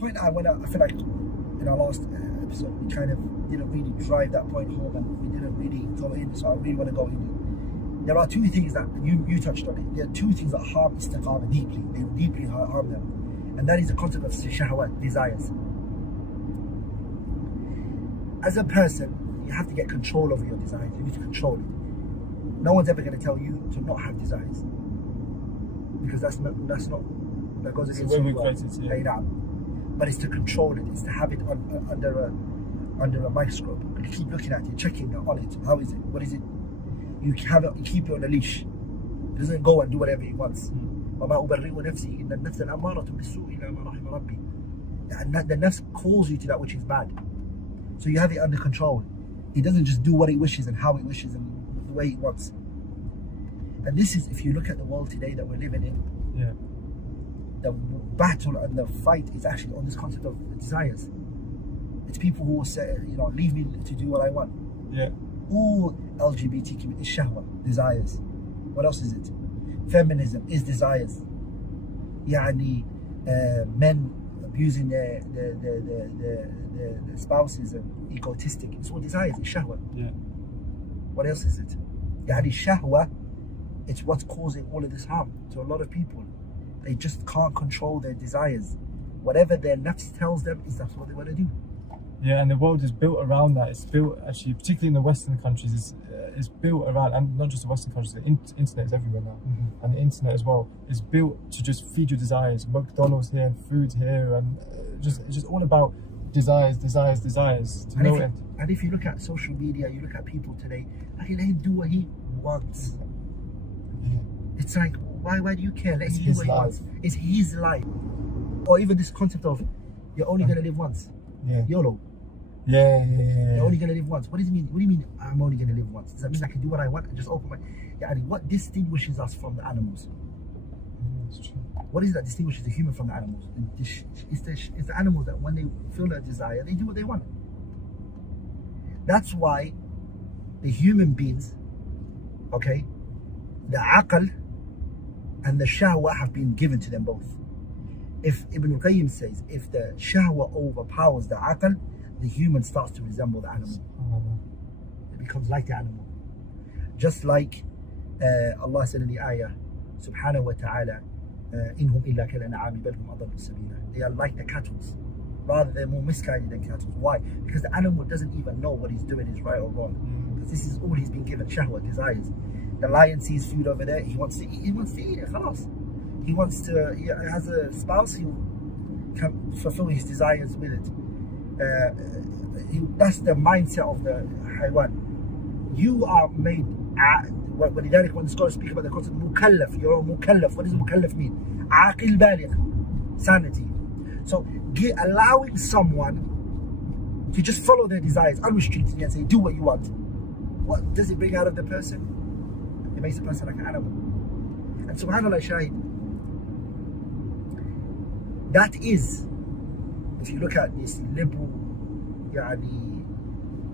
point I feel like in our last episode we kind of didn't really drive that point home, and we didn't really go in. So I really want to go in. There are two things that you touched on it. There are two things that harm istiqamah deeply. They deeply harm them, and that is the concept of shahwat, desires. As a person, you have to get control over your desires. You need to control it. No one's ever going to tell you to not have desires, because that goes against who you are. But it's to control it. It's to have it under a microscope. You keep looking at it, checking on it. How is it? What is it? You have it. You keep it on a leash. It doesn't go and do whatever it wants. And the nafs calls you to that which is bad. So you have it under control. It doesn't just do what it wishes and how it wishes and the way it wants. And this is, if you look at the world today that we're living in, the battle and the fight is actually on this concept of desires. It's people who will say, leave me to do what I want. All LGBT community is shahwa, desires. What else is it? Feminism is desires. Men abusing their spouses and egotistic. It's all desires, it's shahwa. What else is it? Shahwa, it's what's causing all of this harm to a lot of people. They just can't control their desires. Whatever their nafs tells them is that's what they want to do. Yeah, and the world is built around that. It's built, actually, particularly in the Western countries, it's built around, and not just the Western countries, the internet is everywhere now. And the internet as well is built to just feed your desires. McDonald's here and food here, and it's just all about desires to no end. And if you look at social media, you look at people today, let him do what he wants. It's like, why do you care? Let him do what he wants. It's his life. Or even this concept of you're only going to live once. YOLO. You're only going to live once. What does it mean? What do you mean I'm only going to live once? Does that mean I can do what I want and just open my... what distinguishes us from the animals? That's true. What is it that distinguishes the human from the animals? It's the animals that when they feel a desire, they do what they want. That's why the human beings, the aql and the shahwa have been given to them both. If Ibn al-Qayyim says, if the shahwa overpowers the aql, the human starts to resemble the animal. It becomes like the animal. Just like Allah said in the ayah, subhanahu wa ta'ala, inhum illa kal an'ami bal hum adallu sabila. They are like the cattle. Rather, they're more misguided than cattle. Why? Because the animal doesn't even know what he's doing is right or wrong. Because this is all he's been given, shahwa, desires. The lion sees food over there, he wants to eat it, khalas. He wants to, he has a spouse, he can fulfill his desires with it. That's the mindset of the haywan. You are made, when the scholars speak about the concept mukallaf, you're a mukallaf. What does mukallaf mean? Aqil baligh, sanity. So allowing someone to just follow their desires unrestrictedly and say, do what you want. What does it bring out of the person? It makes the person like an animal. And subhanAllah shahid, that is, if you look at this liberal,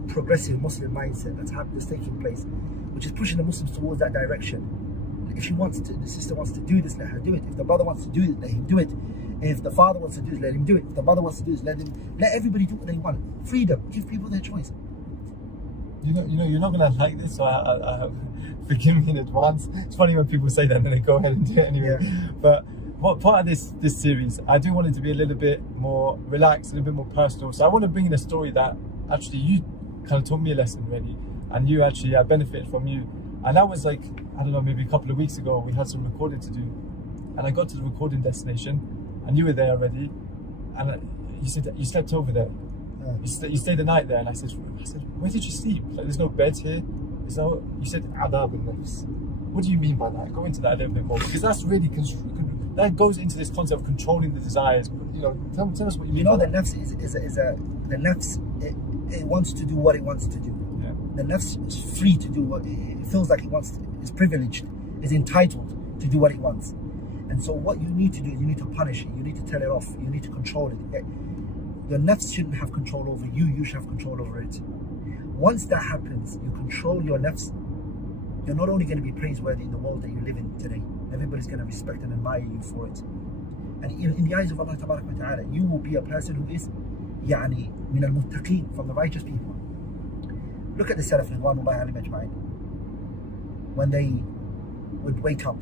progressive Muslim mindset that's taking place, which is pushing the Muslims towards that direction. If she wants to, the sister wants to do this, let her do it. If the brother wants to do it, let him do it. If the father wants to do it, let him do it. If the mother wants to do it, let everybody do what they want. Freedom, give people their choice. You know, you're not gonna like this, so I forgive me in advance. It's funny when people say that and then they go ahead and do it anyway. But what part of this series, I do want it to be a little bit more relaxed, a little bit more personal. So I want to bring in a story that actually you kind of taught me a lesson really, and you actually, I benefited from you. And that was like, I don't know, maybe a couple of weeks ago, we had some recording to do, and I got to the recording destination, and you were there already, and you said that you slept over there. You stayed the night there, and I said, where did you sleep? Like, there's no bed here. You said adab al-nafs. What do you mean by that? Go into that a little bit more, because that's really that goes into this concept of controlling the desires. Tell us what you mean. The nafs the nafs. It wants to do what it wants to do. The nafs is free to do what it feels like it wants to. It's privileged. It's entitled to do what it wants. And so what you need to do is you need to punish it. You need to tell it off. You need to control it. Your nafs shouldn't have control over you. You should have control over it. Once that happens, you control your nafs. You're not only going to be praiseworthy in the world that you live in today. Everybody's going to respect and admire you for it. And in the eyes of Allah Ta'ala, you will be a person who is يعني من المتقين, from the righteous people. Look at the Salaf Ridwanullahi alayhim ajma'in. When they would wake up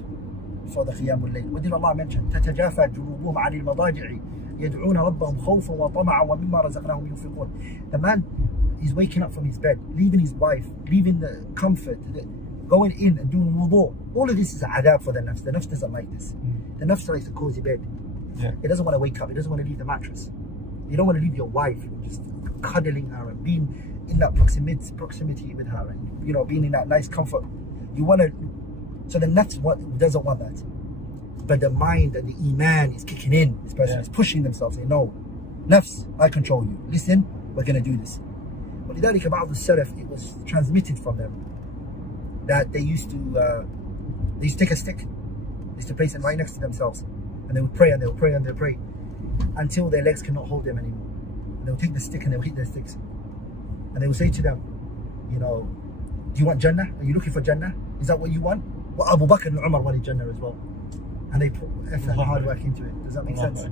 for the Qiyamul Layl, what did Allah mention? تتجافى جنوبهم عن المضاجع يدعون ربهم خوفا وطمعا ومما رزقناهم ينفقون. The man is waking up from his bed, leaving his wife, leaving the comfort, going in and doing wudu. All of this is a adab for the nafs. The nafs doesn't like this. The nafs likes a cozy bed. Yeah. It doesn't want to wake up. It doesn't want to leave the mattress. You don't want to leave your wife just cuddling her and being in that proximity with her, and being in that nice comfort. You want to. So the nafs doesn't want that. But the mind and the iman is kicking in. This person is pushing themselves, saying, no, nafs, I control you. Listen, we're going to do this. ولذلك بعض السلف, it was transmitted from them that they used to take a stick, they used to place it right next to themselves, and they would pray and they would pray and they would pray until their legs cannot hold them anymore. And they would take the stick and they would hit their sticks, and they would say to them, do you want Jannah? Are you looking for Jannah? Is that what you want? Well, Abu Bakr and Umar wanted Jannah as well, and they put effort and hard work into it. Does that make sense?